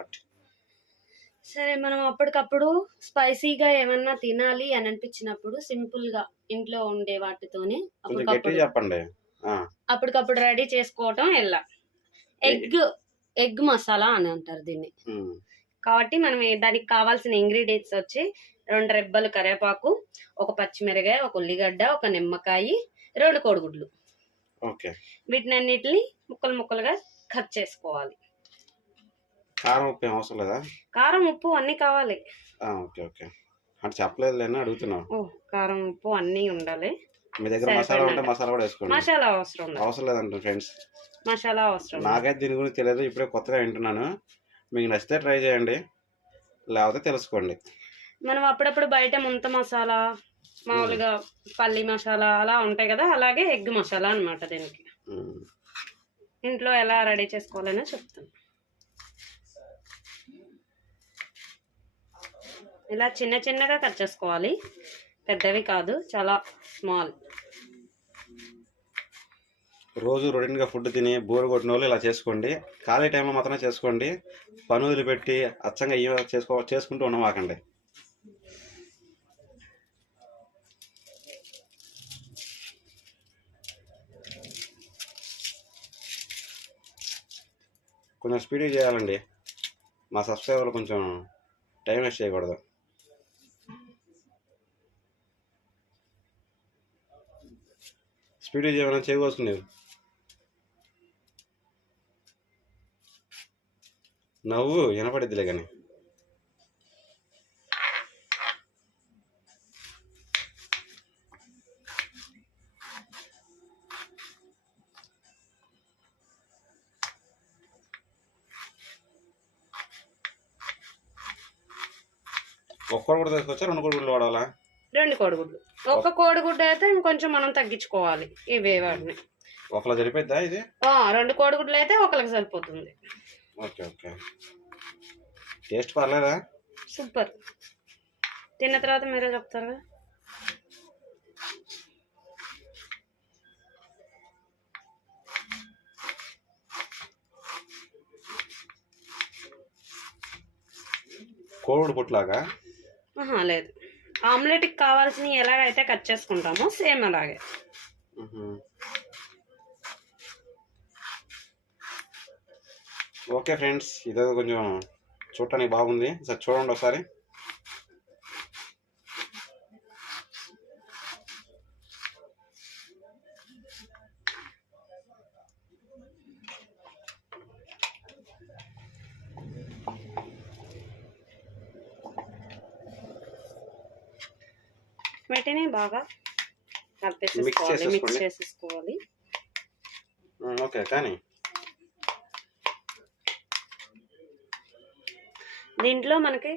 Start సరే మనం అప్పటికప్పుడు స్పైసీగా ఏమన్నా తినాలి అని అనిపించినప్పుడు సింపుల్గా ఇంట్లో ఉండే వాటితోనే అప్పటికప్పుడు చెప్పండి. అప్పటికప్పుడు రెడీ చేసుకోవటం ఎలా? ఎగ్. ఎగ్ మసాలా అని అంటారు దీన్ని. కాబట్టి మనం దానికి కావాల్సిన ఇంగ్రీడియంట్స్ వచ్చి రెండు రెబ్బలు కరివేపాకు ఒక పచ్చిమిరకాయ ఒక ఉల్లిగడ్డ ఒక నిమ్మకాయ రెండు కోడిగుడ్లు. ఓకే. వీటినన్నిటిని ముక్కలు ముక్కలుగా కట్ చేసుకోవాలి. కారం ఉప్పు ఏం అవసరం లేదా? కారం ఉప్పు అన్నీ కావాలి. Okay okay. అంటే చెప్పలేదు లేని అడుగుతున్నాం. ఓ కారం ఉప్పు అన్నీ ఉండాలి. మీ దగ్గర. మసాలా ఉంటే మసాలా కూడా వేసుకోండి. మసాలా అవసరం అవసరం లేదంట ఫ్రెండ్స్. మసాలా అవసరం. నాకైతే దీని గురించి తెలియదు ఇప్పుడే కొత్తగా వింటున్నాను. మీకు నచ్చితే ట్రై చేయండి లేకపోతే తెలుసుకోండి. మనం అప్పుడప్పుడు బయట ముంత మసాలా మామూలుగా పల్లి మసాలా అలా ఉంటాయి కదా అలాగే ఎగ్ మసాలా అన్నమాట దీనికి. ఇంట్లో ఎలా రెడీ చేసుకోవాలనో చెప్తాను. ఇలా చిన్న చిన్నగా కట్ చేసుకోవాలి. పెద్దవి కాదు చాలా స్మాల్ రోజు రొటీన్గా ఫుడ్ తిని బోర్ కొట్టిన వాళ్ళు ఇలా చేసుకోండి. ఖాళీ టైంలో మాత్రమే చేసుకోండి. పని పెట్టి అచ్చంగా ఇవి చేసుకో చేసుకుంటూ ఉండమాకండి. కొంచెం స్పీడ్గా చేయాలండి. మా సబ్స్క్రైబర్లు కొంచెం టైం వేస్ట్ చేయకూడదు. స్పీడ్గా ఏమైనా చేయవలసింది నవ్వు వినపడిద్దిలే కానీ ఒక్కరు కూడా తీసుకొచ్చా రెండు కూడా వాడాలా? రెండు కోడిగుడ్లు. ఒక కోడిగుడ్డు అయితే ఇంకొంచెం మనం తగ్గించుకోవాలి ఇవే వాటిని ఒకలా సరిపోద్దా ఇది? రెండు కోడిగుడ్లు అయితే ఒకరికి సరిపోతుంది. Okay okay. టేస్ట్ పర్లేదా? సూపర్. తిన్న తర్వాత మీరే చెప్తారు పుట్లాగా ఆహా, లేదు. ఆమ్లెట్కి కావాల్సినవి ఎలాగైతే కట్ చేసుకుంటామో సేమ్ అలాగే. ఓకే ఫ్రెండ్స్ ఇదేదో కొంచెం చూడటానికి బాగుంది. సార్ చూడండి ఒకసారి. వీటిని బాగా కలిపేసేసుకోవాలి మిక్స్. చేసేసుకోవాలి ఉమ్, ఓకే కానీ దీంట్లో మనకి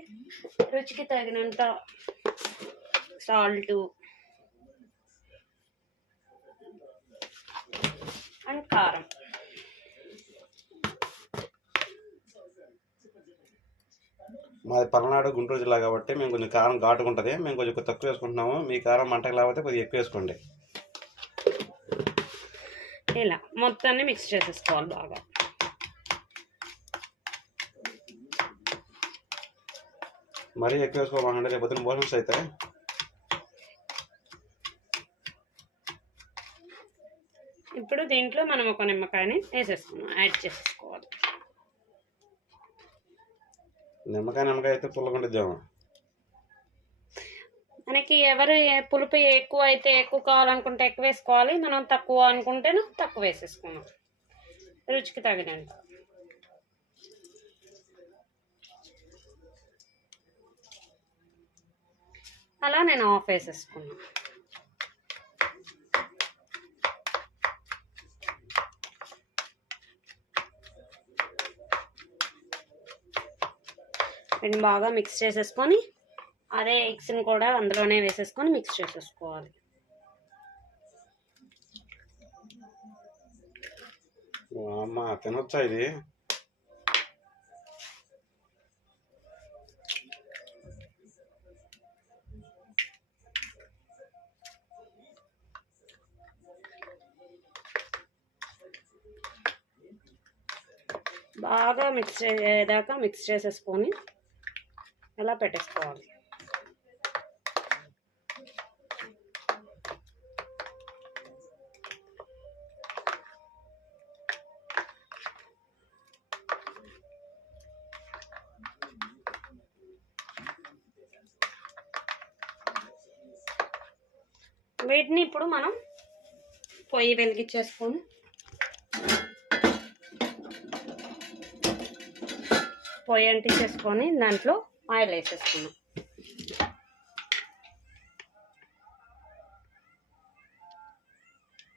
రుచికి తగినంత సాల్ట్ అండ్ కారం మాది పల్నాడు గుంటూరు జిల్లా కాబట్టి మేము కొంచెం కారం ఘాటుగా ఉంటుంది మేము కొంచెం తక్కువ వేసుకుంటున్నాము. మీ కారం మంటకు లేకపోతే కొద్దిగా ఎక్కువ వేసుకోండి. ఇలా మొత్తాన్ని మిక్స్ చేసేసుకోవాలి బాగా. మరీ ఎక్కువ వేసుకోమండి రేపు పొద్దున్న మోషన్స్ అయితే ఇప్పుడు దీంట్లో మనం ఒక నిమ్మకాయని వేసేసుకున్నాం. యాడ్ చేసేసుకోవాలి. నిమ్మకాయ నిమ్మకాయ అయితే పుల్లకుండిద్దాము మనకి ఎవరు పులుపు ఎక్కువ అయితే ఎక్కువ కావాలనుకుంటే ఎక్కువ వేసుకోవాలి మనం తక్కువ అనుకుంటే తక్కువ వేసేసుకున్నాం. రుచికి తగినంత. అలా నేను ఆఫ్ వేసేసుకున్నాను వీటిని బాగా మిక్స్ చేసేసుకొని అదే ఎగ్స్ని కూడా అందులోనే వేసేసుకొని మిక్స్ చేసేసుకోవాలి. అమ్మ తినొచ్చా ఇది? బాగా మిక్స్ చేసేదాకా మిక్స్ చేసేసుకొని అలా పెట్టేసుకోవాలి. వీటిని ఇప్పుడు మనం పొయ్యి వెలిగించేసుకొని పొయ్యి అంటించేసుకొని దాంట్లో ఆయిల్ వేసేసుకున్నాం.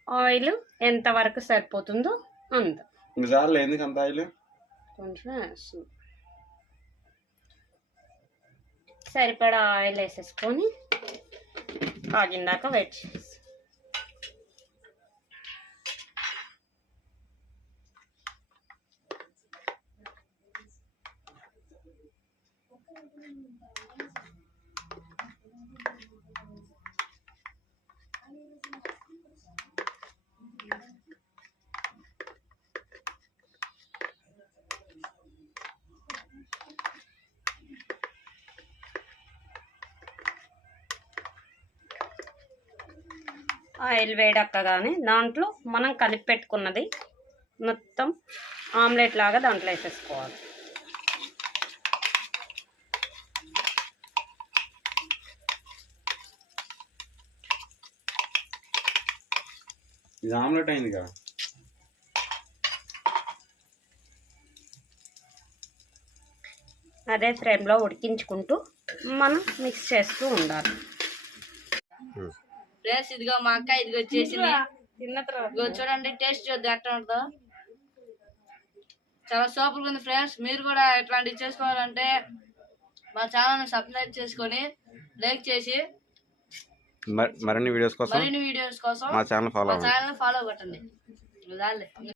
ఆయిల్ ఎంతవరకు సరిపోతుందో అంత. చాలు ఎందుకు అంత ఆయిల్? కొంచెం సరిపడా ఆయిల్ వేసేసుకొని కాగిందాక వెయిట్ ఆయిల్ వేడక్కగానే దాంట్లో మనం కలిపి పెట్టుకున్నది మొత్తం ఆమ్లెట్ లాగా దాంట్లో వేసేసుకోవాలి. ఇది ఆమ్లెట్ అయింది కదా? అదే ఫ్రేమ్లో ఉడికించుకుంటూ మనం మిక్స్ చేస్తూ ఉండాలి. ఫ్రెండ్స్ ఇదిగో మా అక్క ఇదిగో చేసింది. తిన్న తర్వాత ఇదిగో చూడండి టేస్ట్ చూద్దాం ఎట్లా ఉంటుందో చాలా సూపర్గా ఉంది ఫ్రెండ్స్. మీరు కూడా ఇట్లాంటివి చేసుకోవాలంటే మా ఛానల్ని సబ్స్క్రైబ్ చేసుకొని లైక్ చేసి మరి- మరిన్ని వీడియోస్ కోసం మరిన్ని వీడియోస్ కోసం మా ఛానల్ ఫాలో ఛానల్ ఫాలో కొట్టండి